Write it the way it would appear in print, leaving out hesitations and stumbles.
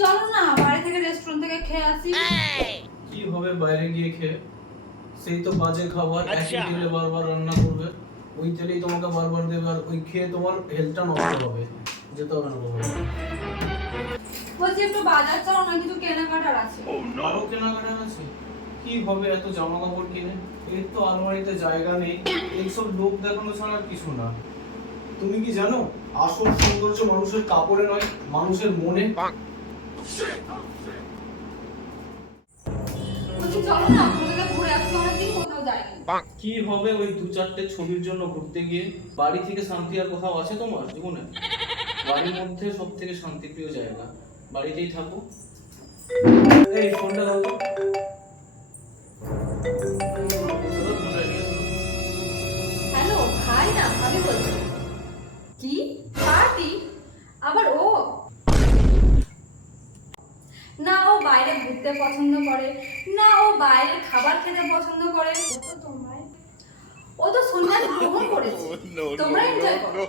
চলো না বাইরে থেকে রেস্টুরেন্ট থেকে খেয়ে আসি। কি হবে বাইরে গিয়ে খেয়ে? সেই তো বাজে খাবার, একই তেলে বারবার রান্না করবে, ওই তেলেই তোমাকে বারবার দেবে, আর ওই খেয়ে তোমার হেলথটা নষ্ট হবে। যেতে হবে না তোমার। বলছি একটু বাজার চলো না, কিছু কেনাকাটার আছে। আরো কেনাকাটা আছে? কি হবে এত জামা কাপড় কিনে? এর তো আলমারিতে জায়গা নেই। এইসব লোক দেখানো ছাড়া আর কিছু না। তুমি কি জানো আসল সৌন্দর্য মানুষের কাপড়ে নয়, মানুষের মনে। বলছি চলো না কোথাও ঘুরে আসি, অনেকদিন কোথাও যাইনি। কি হবে ওই দু চারটে ছবির জন্য ঘুরতে গিয়ে? বাড়ি থেকে শান্তি আর কোথাও আছে তোমার জীবনে? বাড়ির মধ্যে সব থেকে শান্তিপ্রিয় জায়গা, বাড়িতেই থাকো। এই ফোনটা দাও তো। হ্যালো ভাই, না আমি বলছি। কি পার্টি? আবার ও? না ও বাইরে ঘুরতে পছন্দ করে, না ও বাইরের খাবার খেতে পছন্দ করে। ও তো সন্ন্যাস গ্রহণ করেছে, তোমরা এনজয় করো।